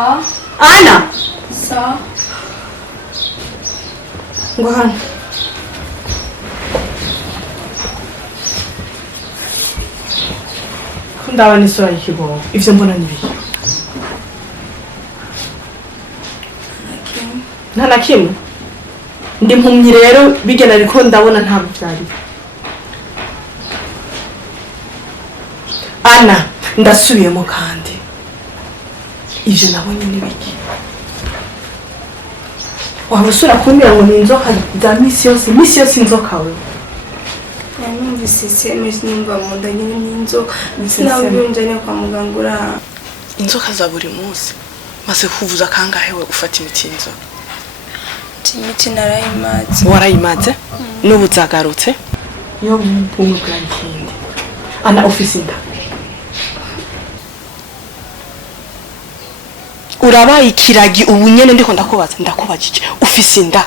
Sa. Ana. Sa. Ngo hano. Ndabona isura y'ikigo. Ivyo mbona ni biki? Nta na kimwe. Ndi mpumyi rero bigena ariko ndabona ntabwo byari. Ana, ndasubiyemo kandi. Ivyo nabonye ni biki? Wabusura kumbira ngo ni inzoka za misi yose inzoka we. Numvise SMS numva mu nda nyine n'inzoka. Sinabyo njane kwa muganga Inzoka za buri munsi. Maze kuvuza kangahe we ufata imiti y'inzoka? Imiti narayimaze. Warayimaze? N'ubu zagarutse? Yo mpungu bw'ikindi. Ana office nda. Urabaye ikiragi ubu nyene ndiko ndakubajije office nda.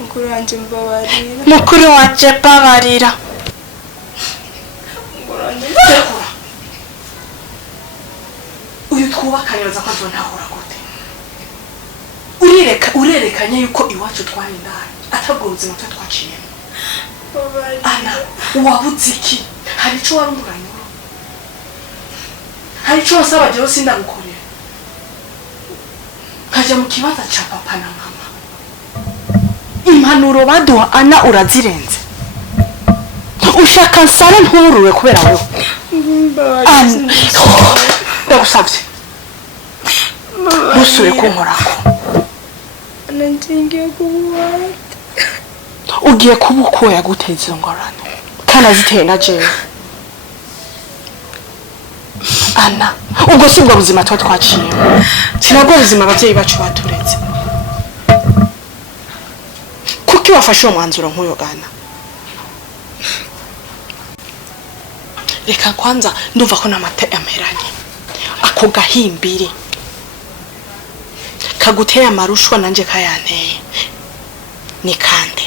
Mukuru wanje mbabarira. Mukuru wanje babarira. Uyu twubakanyiriza ko ntahora gute. Urerekanye yuko iwacu twari ndani atabwo ubuzima twaciyemo. Ana wabuze iki? Hari ico warumburanye? Hari ico wasaba je sindagukorera? Kaja mu kibaza cha papa na mama. Impanuro baduha Ana urazirenze. Ushaka nsara nturuwe kubera wewe. Ndagusabye. Ntusure kunkorako. Nantingiye kubuwate. Ugiye kubukoya guteza ngorane. Kana ziteye na jewe. Ana, ubwo sibwo buzima twaciye. Sinabwo buzima abavyeyi bacu baturetse. Kuki wafashe umwanzuro nk'uyo Ana? Reka kwanza ndumva ko namate amperanye. Ako gahimbiri kaguteye amarushwa nanje kayanteye ni kande.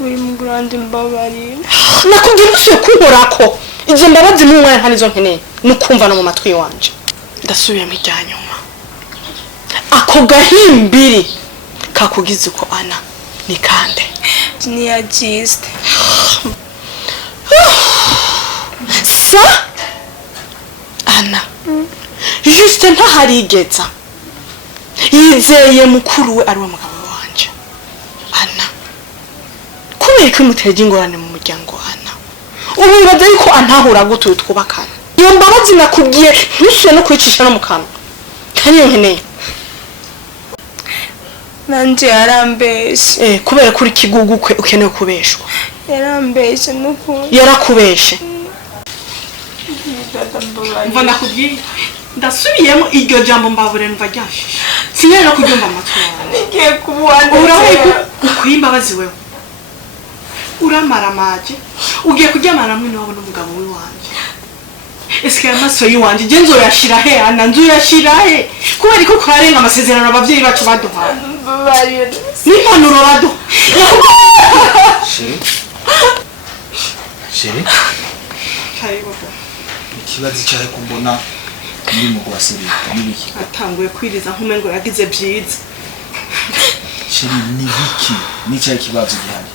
Uri mugurande mbabarira. Nakubwira usuye kunkorako. Izo mbabazi mu mwana hanizo nkeneye nukumva no mu matwi wanje. Ndasubiye mu ryanyuma. Ako gahimbiri kakugize ko Ana ni kande. Ni ya giste. Sa Ana. Juste ntaharigeza. Yizeye mukuru we ari wa mugabo wanje. Ana. Kubera ko muteje ingorane mu muryango Ana. Ubu bibaza yuko antahura gutuye twubakana. Iyo mbabazi nakubwiye ntusuye no kwicisha no mukano. Kaniyo nkeneye. Nanje yarambeshe. Kubera kuri kigugu kwe ukeneye kubeshwa. Yarambeshe nuko. Yarakubeshe. Mbona kubwiye ndasubiyemo iryo jambo mbabure numva ryashije. Sinye no kubyumva amatwi yawe. Nigiye kubuwande. Urabaye kuimbabazi wewe. Uramara maje. Ugiye kuryamana mwe n'abo n'umugabo we wanje. Eske amaso yiwanje je nzoyashira he Ana nzoyashira he? Kubera ko kwarenga amasezerano abavyeyi bacu baduha. Mbabarira. Ni panuro badu. Sheri. Karibu. Ikibazo cyaje kumbona muri mu kubasirika nibiki. Atanguye kwiriza nkumengo yagize byiza. Sheri nibiki nicyaye kibazo gihari.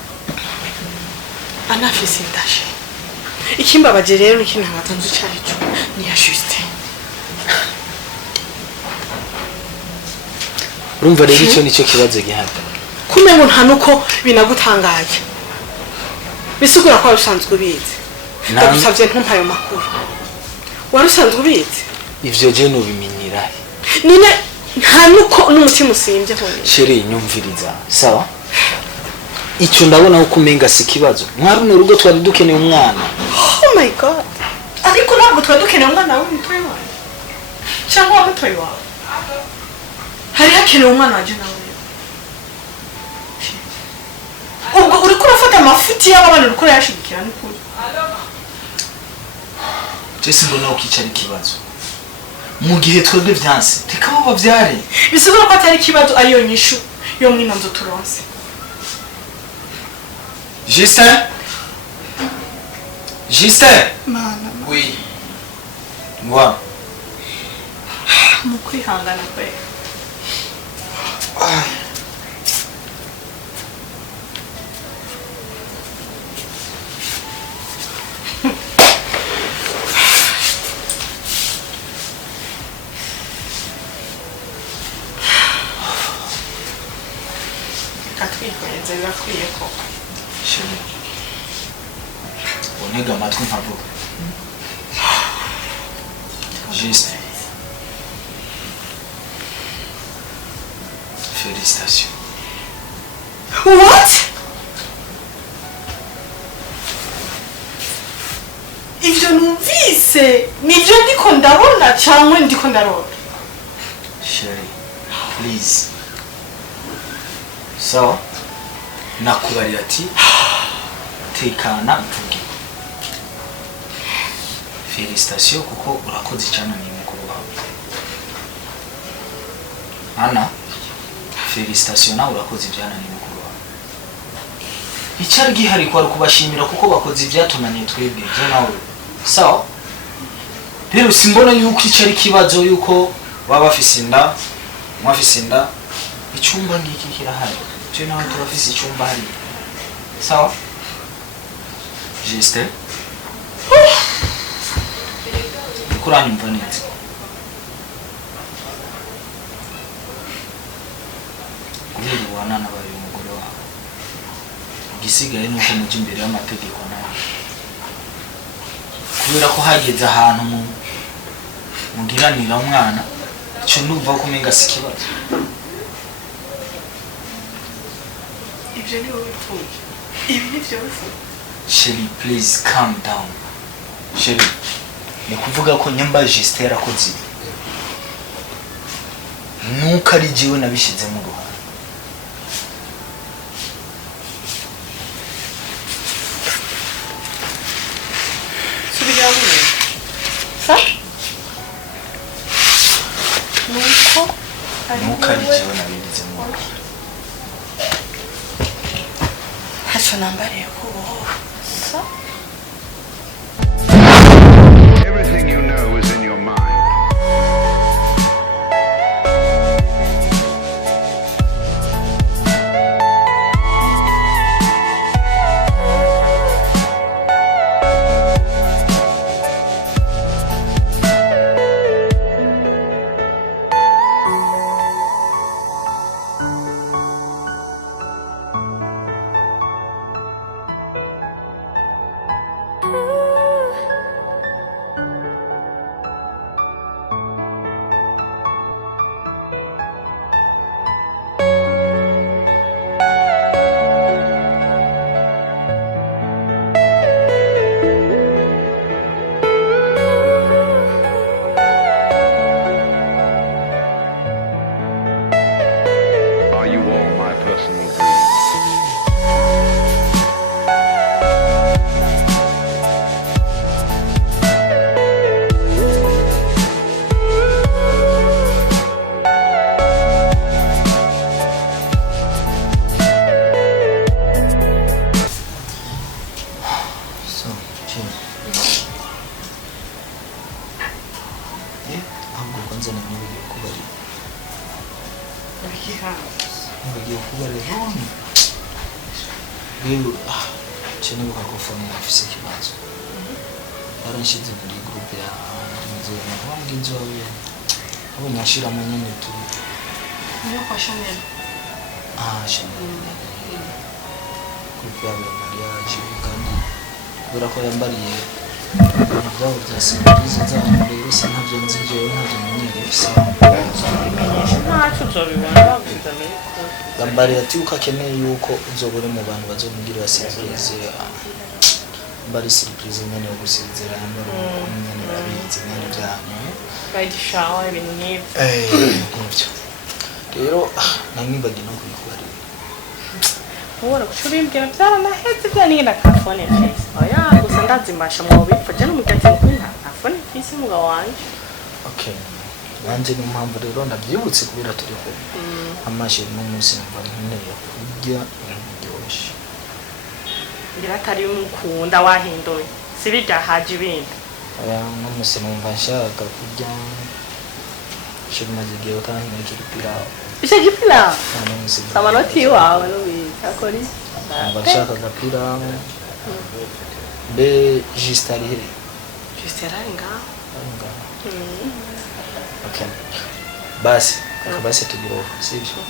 Ana fisi ndashe. Ikimbabaje rero n'ikintu ntatanze cyari cyo ni ya juste. Urumva rero icyo nicyo kibazo gihari. Kumengo nta nuko binagutangaje. Bisugura kwa usanzwe ubizi. Ndagusabye ntumpayo makuru. Warusanzwe ubizi? Ivyo je no bimenyira. Nine nta nuko n'umutima usimbye hone. Sheri nyumviriza. Sawa? Icyo ndabona uko umenga si kibazo. Mwaruno rugo twari dukeneye umwana. Oh my god. Ariko ntabwo twari dukeneye umwana wawe mutoyi wawe. Cyangwa wa mutoyi wawe. Hari hakeneye umwana waje nawe. Ubwo uri kurafata amafuti y'abana uko yashigikira n'ukuri. Jesse mbona ukicara ikibazo. Mu gihe twebwe byanse, reka bo bavyare. Bisigura ko atari kibazo ariyo nyishu yo mwina nzo turonse. Justin? Mana. Oui. Moi. mu kwihangana kwe katwihwenze birakwiye ko sheri unega amatwi nkavuga juste félicitations. What? Ivyo numvise nivyo ndiko ndabona cyangwa ndiko ndarota? Sheri, please. Sawa? Nakubarira ati tekana mvuge. Félicitations kuko urakoze cyane ni mukuru wawe. Ana, félicitations na urakoze ibyana ni mukuru wawe. Icyari gihari kwa kubashimira kuko bakoze ibyatunaniye twebwe je nawe. Sawa? Rero simbona yuko icyari kibazo yuko baba bafise inda, mwafise inda, icyumba ngiki kirahari. Je nawe turafise icyumba hari. Sawa? Juste. Kuranyumva neza. Kubera uwanana bari umugore wawe. Igisigaye nuko mujye imbere y'amategeko nawe. Kubera ko hageze ahantu mugiranira umwana, icyo ndumva ko umenga sikibazo. Ibyo ni wowe upfuye. Ibi ni byo upfuye. Sheri, please calm down. Sheri, ni kuvuga ko nyamba Juste yarakoze. Nuko ari jiwe nabishize mu ruhande. Subiramo. Sa? Nuko ari jiwe nabishize mu ruhande. Hacho nambari yako. Sa? Everything you know is in your mind. Are you all my personal dreams? So, chill. Ahubwo kwanza na mimi kubali. Ngiye kubarira none. Rero cyane bukagufana afise kibazo. Baranshize muri groupe ya nziza wangi nzobe. Abo nyashira mu nyene tu. Niyo kwa Chanel. Chanel. Groupe ya mariage kandi kubera ko yambariye ibyo byasibiriza zanyu rero sinavyo nzije ntabyo menyereye sawa. Ntacu uzobibona baguzana ariko. Gambari ati uko akeneye yuko uzobure mu bantu bazomugirira surprise. Mbari surprise nyene yo gusezera nyene babizi nyene byanyu. Bayishawa ibintu nk'ibyo. Nibyo. Rero nanyibagi no kubikora. Ora kubimbwira byaranahetse byanigenda kafone face. Oya gusa ndazimasha mu bipfa je n'umugati kwina afone face mugabo wanje. Okay. Nanje ni mpamvu rero ndabyibutse kubera turi ko amashi n'umunsi mva nkeneye kurya iryoshe. Ngira atari umukunda wahinduye. Sibirya haje ibindi. Aya n'umunsi numva nshaka kurya Shema zigiye utangira ikipira. Isha gipila. Anonsi. Sama noti wawe nubi akori. Bashaka gapira. Be justari he. Justeringa. Okay. Basi, akabasi tugiro, sivyo?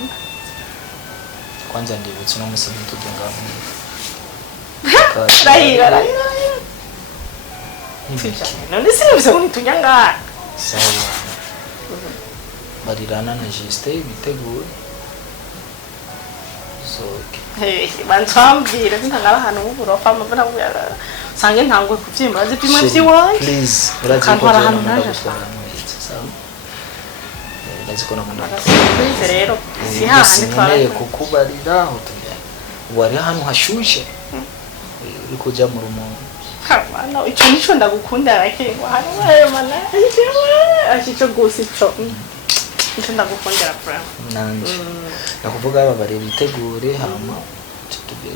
Kwanza ndibutse no musabu tugenga hamwe. Rahira. None sinubise kunitunyanga. Sawa. Barirana na Juste biteguye. So, bantambwira ntangaba ahantu uburofa amavuna buyara. Sange ntangwe kuvyimba zipimwe vyiwanje. please, urazi ko Kantwara jana ahantu naje ndagutwara mwitse, sawa? Urazi ko nakunda. Rero si hahandi Nkeneye kukubarira utuye. Wari ahantu hashushe. Uri kuja mu rumongo. Mana ico nico ndagukunda rakengwa hano mana. Achicho gusi ico. Ico ndagukundira pra. Nanje. Nakuvuga aba bari bitegure hama tutuge.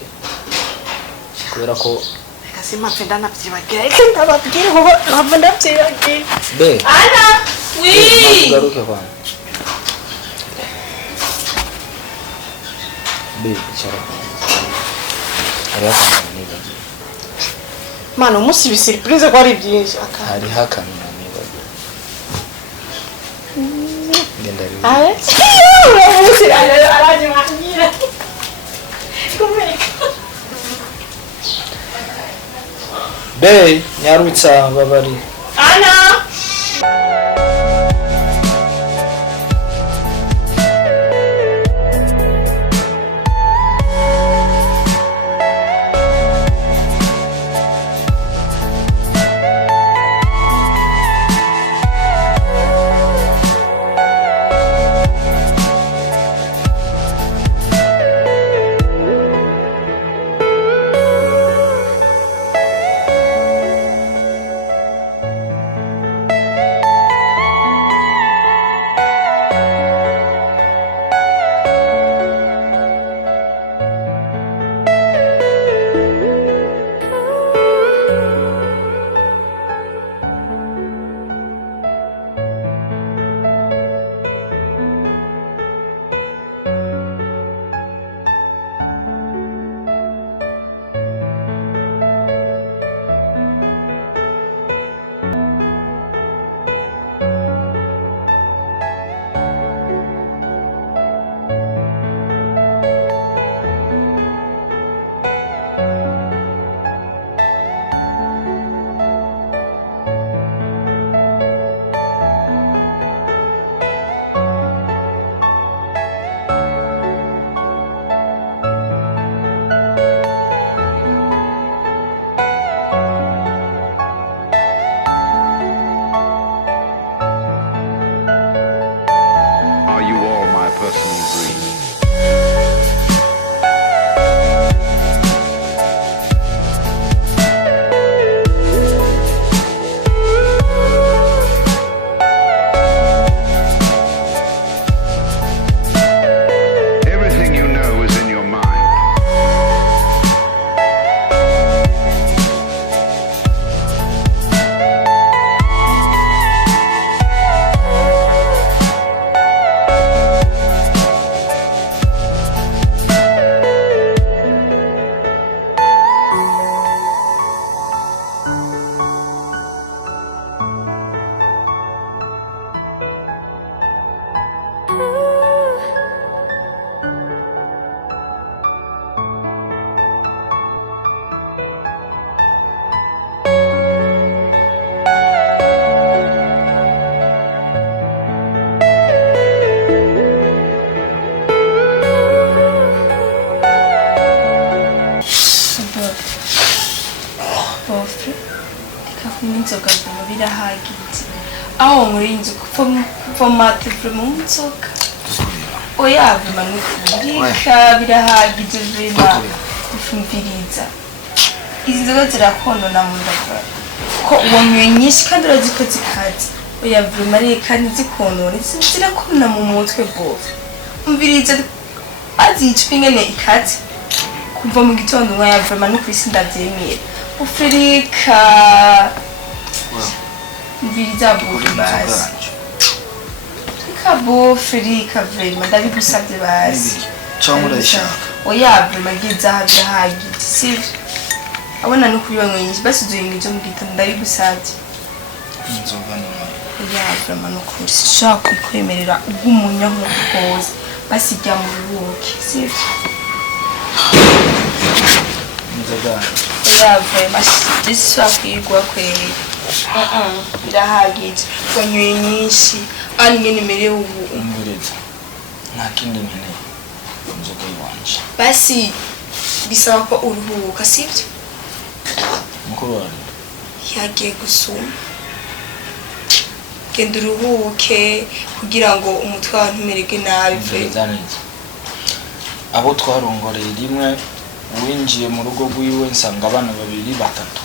Kubera ko Kasima penda navyibagira ndababwira ngo hamba ndavyibagira. be Ana oui. Garuke kwa. Be chara. Ari haka niba. Mano umunsi bi surprise ko ari byinshi aka. Hari haka niba. Genda ri. Aye. Umunsi araje mahira. Kumeka. Be nyarutsa babari. Ana. Are you all my personal dreams? Everything you know is in your mind. Bofe. Inzoga vuba birahagije. Aho muri inzu kuva mate vuba mu nzoga. Oya vuba n'ukurika birahagije vuba. Ufumviriza. Izi nzoga zirakonona mu ndagara. Ko uwanywe nyinshi kandi uraziko zikaze. Oya vuba ari kandi zikonona. Zirakonona mu mutwe bofe. Umviriza azicwa ingene ikaze. Kuva mu gitondo nkaya vuba n'ukurisi ndavyemera. Ufrika. Umviriza bofe basi. kabo Frika vrema ndabigusabye basi cyangwa urashaka oya vrema giza habihagije sivyo abona no kubiba nyinshi basi duhinga icyo mu gitondo ndabigusabye inzoga none oya vrema no kuri shaka kwemerera ugumunya nk'ukoze basi jya mu ruhuke sivyo inzoga oya vrema sisa kwigwa kweli birahagije wanyoye nyinshi ani ngene merewe ubu umureza nta kindi nkeneye inzoga yiwanje basi bisaba ko uruhuka sivyo mukuru wawe yagiye gusuma genda uruhuke kugira ngo umutwe wawe ntumererwe nabi neza neza abo twarongoreye rimwe winjiye mu rugo rwiwe nsanga abana babiri batatu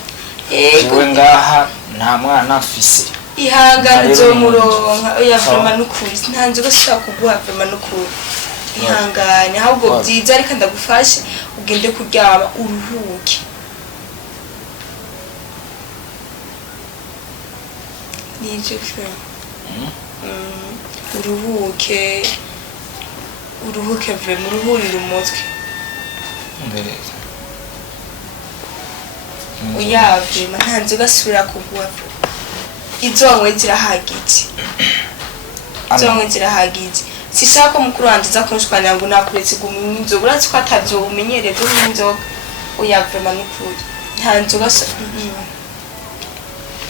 jewe ngaha nta mwana afise ihangane zo muronka oya vrema n'ukuri nta nzoga sishaka kuguha vrema n'ukuri ihangane ahubwo byiza ariko ndagufashe ugende kuryama uruhuke nivyo vrema uruhuke vrema uruhurire umutwe ndereza oya vrema nta nzoga asubira kuguha izo wanywe zirahagije sishaka ko mukuru wanjye aza kunshwanira ngo nakuretse guminya inzoga uretse ko atavyo umenyereye guminya inzoga oya vrema n'ukuri nta nzoga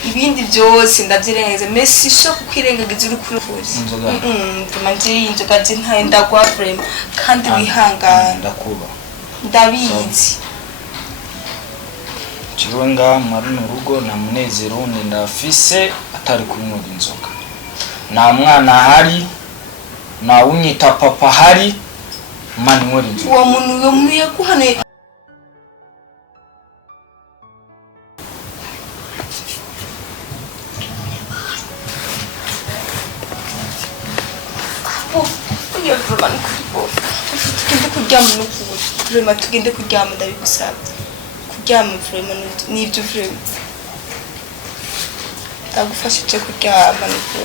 ibindi byose ndabyirengeza mesi sho kukwirengagiza uri kuruvura vrema nje inzoga ntaye ndagwa vrema kandi wihangana ndakuba ndabizi jewe ngaha mwari mu rugo nta munezero wundi ndafise atari kunywa inzoga nta mwana ahari nta unyita papa ahari mani nywa inzoga uwo muntu yomwiye guhane tugende kuryama ndabigusabye kuryama vrema nivyo vrema ndagufashije kuryama nivyo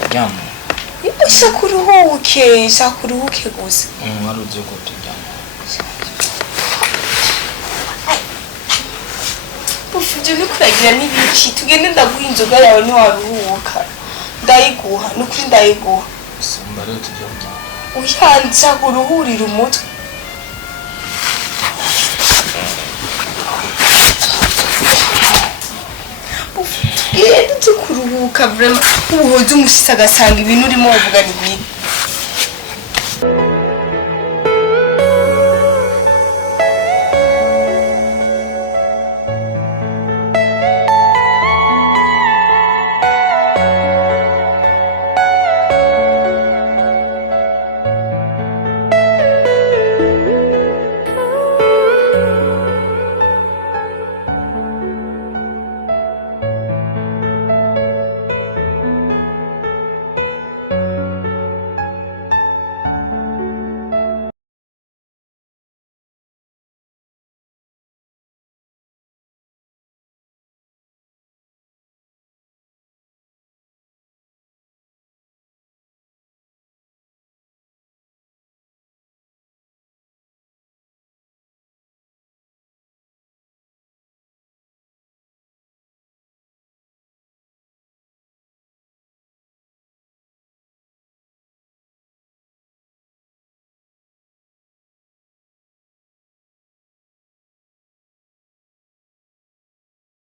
kuryama shaka uruhuke gusa wari uzi ko turyama ivyo bikuragira n'ibiki tugende ndaguha inzoga yawe ntiwaruhuka ndayiguha nukuri ndayiguha samba rero tujya kuryama uyanza uruhurira umutwe tugende tukuruhuka vrema ubuhoze umushitsi agasanga ibintu urimo uvuga ni ibiki